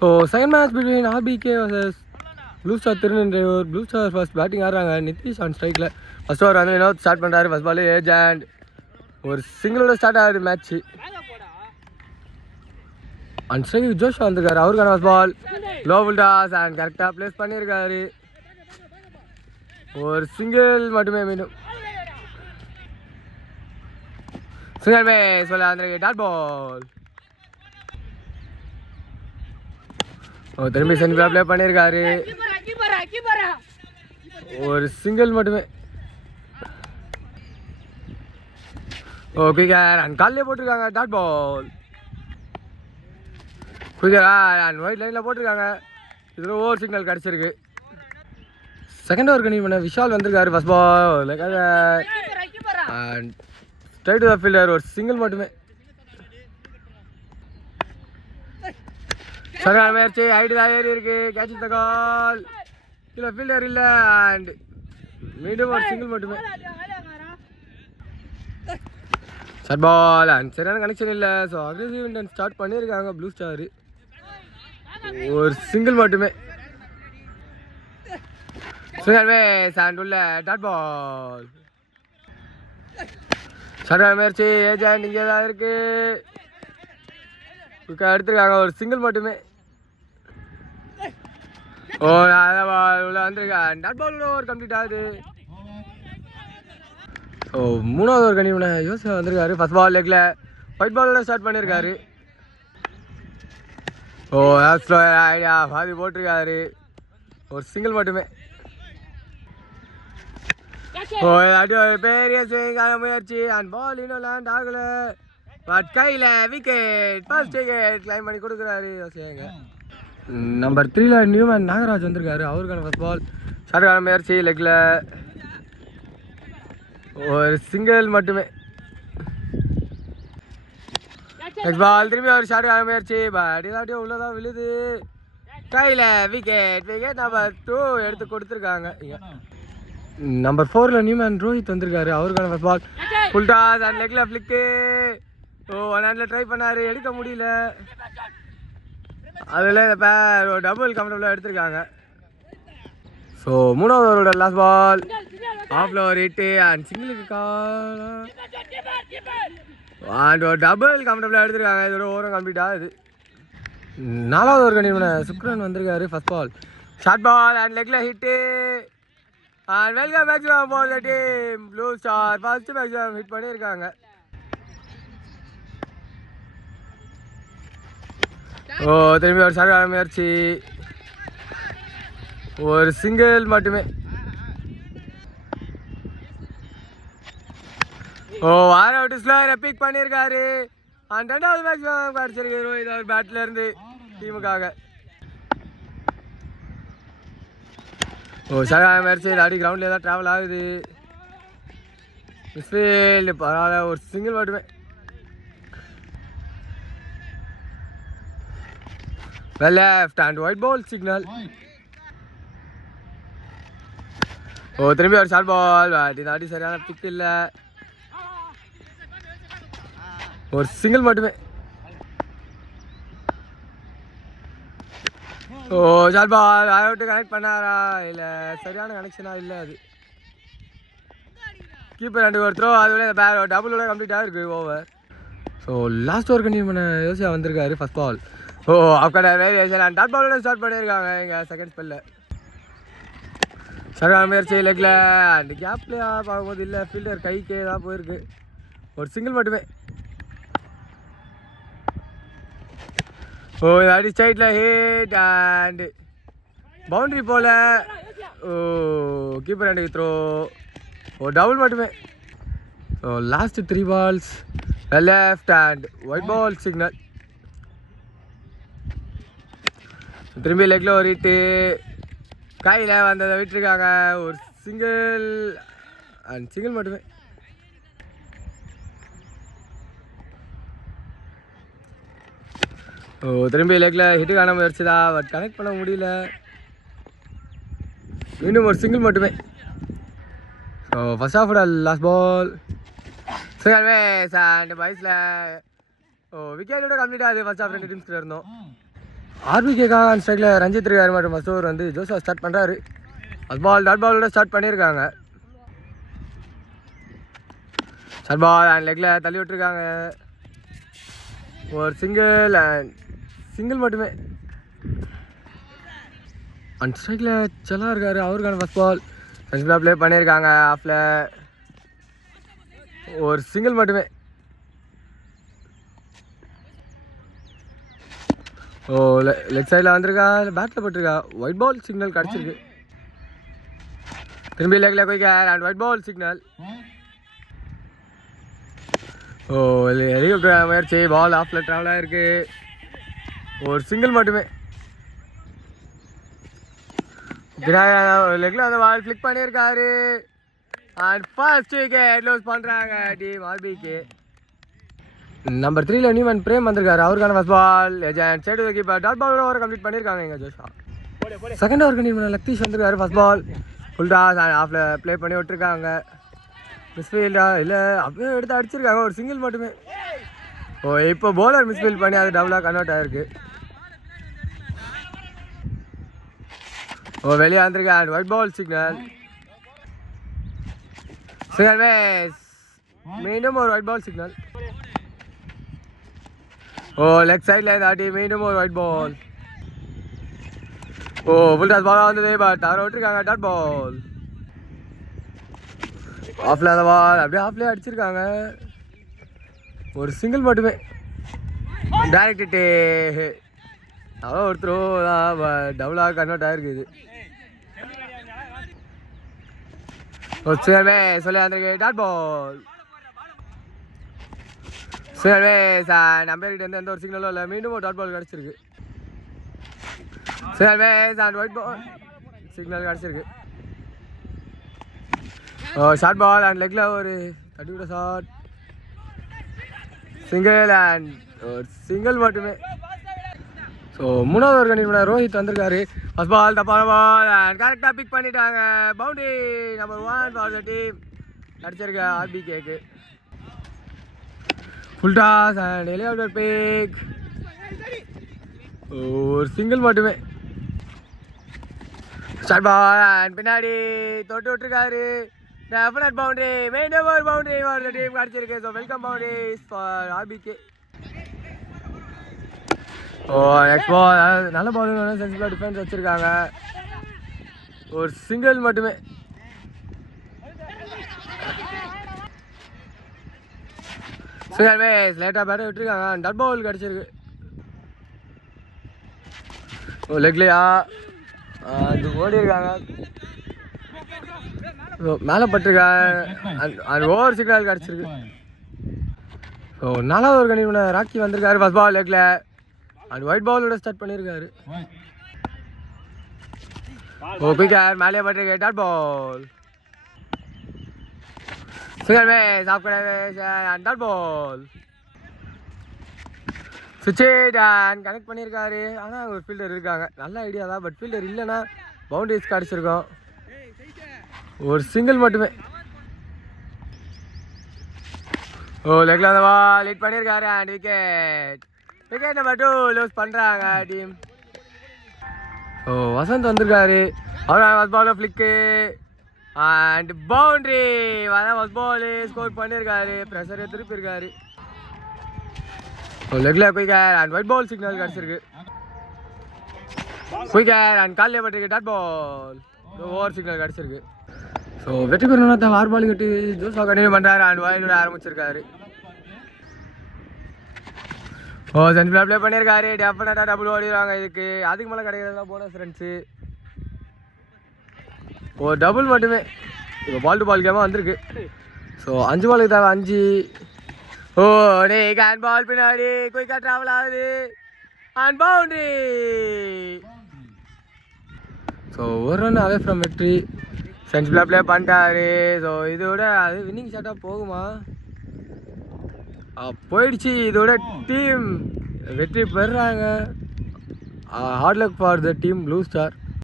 So second match between RPK versus blue star Tirunelveli. Blue star first batting ஆடுறாங்க. Nitish on ஸ்ட்ரைக்கில் first over வந்து Vinod start பண்ணுறாரு. First ball ஏஜெண்ட் ஒரு சிங்கிளோட ஸ்டார்ட் ஆகுது மேட்ச்சு. அண்ட் ஸ்ட்ரைக்கு ஜோஷா வந்திருக்காரு. அவருக்கான first ball low full toss and கரெக்டாக ப்ளேஸ் பண்ணியிருக்காரு. ஒரு சிங்கிள் மட்டுமே மீண்டும் சிங்கிள் மே சொல்ல வந்திருக்கு. டாட் பால் திரும்பி சென்ட்ரா ப்ளே பண்ணியிருக்காரு. ஒரு சிங்கிள் மட்டுமே. குயிக்கர் அண்ட் காலிலே போட்டிருக்காங்க. Dot ball quicker and white லைனில் போட்டிருக்காங்க. இதில் ஓவர் சிக்னல் கிடச்சிருக்கு. செகண்ட் ஓவர் கண்டினியூ பண்ண விஷால் வந்திருக்காரு. First ball and straight to the fielder. ஒரு சிங்கிள் மட்டுமே. சரியான முயற்சி. ஹைட்டு தான் ஏறி இருக்கு. Catch the call. இல்லை ஃபீல்டர் இல்லை. அண்ட் மீண்டும் ஒரு சிங்கிள் மட்டுமே. ஷார்ட் பால் அண்ட் சரியான கனெக்ஷன் இல்லை. ஸோ அக்ரெசிவ் இன்டென்ஸ் ஸ்டார்ட் பண்ணியிருக்காங்க ப்ளூ ஸ்டார். ஒரு சிங்கிள் மட்டுமே. அண்ட் உள்ள டாட் பால். சரியான முயற்சி. ஏஜெண்ட் இங்கே தான் இருக்கு. எடுத்துருக்காங்க. ஒரு சிங்கிள் மட்டுமே. ஓ உள்ள வந்திருக்கேன். டாட் பால் ஓவர் கம்ப்ளீட் ஆகுது. ஸோ மூணாவது ஓவர் கண்டிப்பான யோசனை வந்திருக்காரு. ஃபர்ஸ்ட் பால் லெக்கில் ஒயிட் பாலோட ஸ்டார்ட் பண்ணியிருக்காரு. ஓ ஐடியா பாதி போட்டிருக்காரு. ஒரு சிங்கிள் மட்டுமே. ஓ இதாட்டி ஒரு பெரிய ஸ்விங்கான முயற்சி. அண்ட் பால் இன்னும் லேண்ட் ஆகல. பட் கையில் விக்கெட். ஃபர்ஸ்ட் விக்கெட் கிளைம் பண்ணி கொடுக்குறாரு. யோசிங்க. நம்பர் 3ல நியூமேன் நாகராஜ் வந்திருக்காரு. அவருக்கான ஃபர்ஸ்ட் பால் ஷார்ட்டான முயற்சி. லெக்கில் ஒரு சிங்கிள் மட்டுமே. நெக்ஸ்ட் பால் திரும்பி ஒரு ஷார்ட்டான முயற்சி. பட் இதாட்டியும் உள்ளதான் விழுது. கையில் விக்கெட். விக்கெட் நம்பர் 2 எடுத்து கொடுத்துருக்காங்க. நம்பர் 4ல நியூமேன் ரோஹித் வந்திருக்காரு. அவருக்கான first ball full toss and லெக்கில் ஃப்ளிக்கு. ஓ 1 ஹேண்டில் ட்ரை பண்ணார். எடுக்க முடியல. அதில் இப்போ டபுள் கம்ஃபர்டபுளாக எடுத்திருக்காங்க. ஸோ மூணாவது ஓவரோட last ball of over hit and சிங்கிளுக்கு அண்ட் ஒரு டபுள் கம்ஃபர்டபுளாக எடுத்திருக்காங்க. இதோட ஓவரும் கம்ப்ளீட் ஆகுது. நாலாவது ஓவர் கண்டிப்பான சுக்ரன் வந்திருக்காரு. First ball short ball and லெக்கில் hit and welcome maximum for the team Blue star. First maximum hit பண்ணியிருக்காங்க. ஓ திரும்பி ஒரு சரியான முயற்சி. ஒரு சிங்கிள் மட்டுமே. ஓ ஆர் அவுட் ஸ்லோயரை பிக் பண்ணியிருக்காரு. அண்ட் ரெண்டாவது மேக்ஸிமம் கிடச்சிருக்கு ரோஹித் அவர் பேட்டில் இருந்து டீமுக்காக. ஓ சரியான முயற்சி. அடி கிரவுண்ட்லேயே தான் ட்ராவல் ஆகுது. மிஸ்ஃபீல்டு பரவாயில்ல. ஒரு சிங்கிள் மட்டுமே. Well left and white ball signal. ஓ திரும்பி ஒரு ஷார்ட் பால். இதாட்டி சரியான பிக் இல்லை. ஒரு சிங்கிள் மட்டுமே. ஓ ஷார்ட் பால் அவுட்டு கனெக்ட் பண்ணாரா இல்லை சரியான கனெக்ஷனாக இல்லை. அது கீப்பர் ரெண்டு ஒரு த்ரோ. அதுவே டபுளோட கம்ப்ளீட்டாக இருக்குது over. So last over continue பண்ண யோசியா வந்திருக்காரு. ஃபர்ஸ்ட் பால் ஓ அப்படி வேரியேஷன் அண்ட் டாட் பாலோட ஸ்டார்ட் பண்ணியிருக்காங்க. இங்கே செகண்ட் ஸ்பெல்ல சரியான முயற்சி. லெக்கில் அண்ட் கேப்பில் பார்க்கும்போது இல்லை ஃபீல்டர் கைக்கே தான் போயிருக்கு. ஒரு சிங்கிள் மட்டுமே. ஓ அடி சைடில் ஹிட் அண்ட் பவுண்ட்ரி போல். ஓ கீப்பர் ரெண்டுக்கு த்ரோ. ஓ டபுள் மட்டுமே. So last 3 balls left and white ball signal. திரும்பி லெக்கில் ஒரு ஹிட்டு. கையில் வந்ததை விட்டுருக்காங்க. ஒரு சிங்கிள் அண்ட் சிங்கிள் மட்டுமே. ஓ திரும்பி லெக்கில் ஹிட்டு காண முயற்சி தான். பட் கனெக்ட் பண்ண முடியல. இன்னும் ஒரு சிங்கிள் மட்டுமே. ஸோ ஃபர்ஸ்ட் ஆஃபோட last ball second base and பைஸில் ஓ விக்கெட்டோட கம்ப்ளீட் ஆகுது. ஃபர்ஸ்ட் ஆஃப் 2 டீம்ஸ்கிட்ட இருந்தோம். ஆர்பிகேக்காக அந்த ஸ்ட்ரைக்கில் ரஞ்சித் இருக்காரு மற்றும் ஃபஸ்ட் ஓவர் வந்து ஜோஷா ஸ்டார்ட் பண்ணுறாரு. ஃபஸ்ட் பால் டாட் பாலோட ஸ்டார்ட் பண்ணியிருக்காங்க. ஷார்ட் பால் அண்ட் லெக்கில் தள்ளி விட்டுருக்காங்க. ஒரு சிங்கிள் மட்டுமே. அண்ட் ஸ்ட்ரைக்கில் செல்லா இருக்காரு, அவருக்கான ஃபஸ்ட் பால் சென்சிபிளாக ப்ளே பண்ணியிருக்காங்க. ஆஃபில் ஒரு சிங்கிள் மட்டுமே. ஓ லெக் சைடில் வந்திருக்கா, பேட்டில் போட்டிருக்கா. ஒயிட் பால் சிக்னல் கிடச்சிருக்கு. திரும்பி லெக்கில் போய்க்க and white ball signal. Oh helicopter முயற்சி, பால் ஆஃபில் ட்ராவல் ஆகிருக்கு. ஒரு சிங்கிள் மட்டுமே. லெக்கில் அந்த பால் ஃப்ளிக் பண்ணியிருக்காரு. அண்ட் ஃபர்ஸ்ட் விக்கெட் லூஸ் பண்ணுறாங்க டீம் ஆர்பிகே. நம்பர் 3ல நியூமன் பிரேம் வந்திருக்காரு, அவருக்கான ஃபஸ்ட் பால். ஏஜென்ட் side keeper dot ball over complete பண்ணியிருக்காங்க எங்கள் ஜோஷா. செகண்ட் ஓவர் கண்டிப்பாக லக்தீஷ் வந்திருக்காரு, first ball full toss and ஆஃபில் ப்ளே பண்ணி விட்டுருக்காங்க. மிஸ்ஃபீல்டா இல்லை அப்படியே எடுத்து அடிச்சிருக்காங்க. ஒரு சிங்கிள் மட்டுமே. ஓ இப்போ போலர் மிஸ்ஃபீல்ட் பண்ணி அது டபுளாக கன்வெர்ட் ஆகிருக்கு. ஓ வெளியே வந்திருக்கேன் and white ball signal. Signal வேஸ், மீண்டும் ஒரு white ball signal. Oh leg சைடில் தாட்டி மீண்டும் ஒரு white ball. Oh full toss பாலாக வந்தது, பட் அவரை விட்டுருக்காங்க. டாட் பால் ஆஃப்ல அந்த பால் அப்படியே ஆஃப்லேயே அடிச்சிருக்காங்க. ஒரு சிங்கிள் மட்டுமே. டைரக்ட் அவ்வளோ ஒருத்தர் டபுளாக கன்வெர்ட் ஆகிருக்குது. ஒரு சிங்கமே சொல்லி வந்திருக்கு. டாட் பால் சிங்கமே சார் நம்பர்கிட்ட இருந்து எந்த ஒரு சிக்னலும் இல்லை. மீண்டும் ஒரு டாட் பால் கிடச்சிருக்கு. சிங்கமே சார் ஒயிட் பால் சிக்னல் கிடச்சிருக்கு. ஷார்ட் பால் அண்ட் லெக்கில் ஒரு தட்டி விட ஷார்ட். சிங்கிள் அண்ட் ஒரு சிங்கிள் மட்டுமே. ஸோ மூணாவது ஒரு கண்டிப்பாக ரோஹித் வந்திருக்காரு. ஃபஸ்ட் பால் தப்பான பால் அண்ட் கரெக்டாக பிக் பண்ணிட்டாங்க. Boundary number 1 for the team அடிச்சிருக்க ஆர்பிகேக்கு. Full toss and helicopter pick. ஒரு சிங்கிள் மட்டுமே. ஷார்ட் பால் அண்ட் பின்னாடி தொட்டு விட்டுருக்காரு. டெஃபினட் பவுண்டரி, மீண்டும் ஒரு பவுண்டரி ஃபார் த டீம் கிடச்சிருக்கு. So welcome boundaries for RPK. Oh next ball நல்ல பால், சென்சிபிளாக டிஃபென்ஸ் வச்சுருக்காங்க. ஒரு சிங்கிள் மட்டுமே. சிங்கிள் வேஸ் லேட்டாக பேட்டை விட்டுருக்காங்க. டாட் பால் கிடச்சிருக்கு. ஓ லெக்லையா அது ஓடி இருக்காங்க. மேலே பட்டிருக்காங்க. அது ஓவர் சிக்னல் கிடச்சிருக்கு. ஸோ நாலாவது ஒரு கண்டிப்பாக ராக்கி வந்திருக்காரு. ஃபஸ்ட் பால் லெக்கில் அண்ட் ஒயிட் பாலோட ஸ்டார்ட் பண்ணியிருக்காரு. ஓ குயிக்கர் மேலே பட்டிருக்கு. டாட் பால் சிங்கர் வேஸ் ஆஃப் அண்ட் டாட் பால் சுவிட்ச் அண்ட் கனெக்ட் பண்ணியிருக்காரு. ஆனால் ஒரு ஃபீல்டர் இருக்காங்க. நல்ல ஐடியா தான், பட் ஃபீல்டர் இல்லைன்னா பவுண்டரிஸ் கிடச்சிருக்கோம். ஒரு சிங்கிள் மட்டுமே. ஓ லெக்கில் அந்த பால் ஹிட் பண்ணியிருக்காரு and wicket. Wicket number 2 lose பண்ணுறாங்க டீம். ஓ வசந்த் வந்திருக்காரு, அவர் ஃபஸ்ட் பாலில் ஃப்ளிக்கு அண்ட் பவுண்ட்ரி. அதான் ஃபஸ்ட் பால் ஸ்கோர் பண்ணியிருக்காரு. ப்ரெஷரை திருப்பியிருக்காரு. ஓ லெக்கில் quicker and white ball signal கிடச்சிருக்கு. குயிக்கர் அண்ட் காலில் பட்டிருக்கு. டாட் பால் ஓவர் சிக்னல் கிடச்சிருக்கு. ஸோ வெற்றி பெறணும்னா தான் 6 பால் கட்டி ஜோஷா கண்டினியூ பண்ணுறாரு அண்ட் வாயிலோட ஆரம்பிச்சிருக்காரு. ஓ சென்சிபிளாக ப்ளே பண்ணியிருக்காரு. டெஃபினட்டாக டபுள் ஓடிடுவாங்க. இதுக்கு அதுக்கு மேலே கிடைக்கிறதுலாம் போனஸ் ஃப்ரெண்ட்ஸு. ஓ டபுள் மட்டுமே. இப்போ பால் டு பால் கேமாக வந்திருக்கு. ஸோ 5 பாலுக்கு தேவை 5. ஓ டே கேன் பால் பின்னாடி குயிக்காக ட்ராவல் ஆகுது அண்ட் பவுண்ட்ரி. ஸோ ஒரு ரன் அவே ஃப்ரம் வெற்றி. சென்சிபிளாக ப்ளே பண்ணிட்டாரு. ஸோ இதோட அது வின்னிங் ஷாட்டாக போகுமா? போயிடுச்சு. இதோட டீம் வெற்றி பெறுறாங்க. Hard luck for the team Blue star.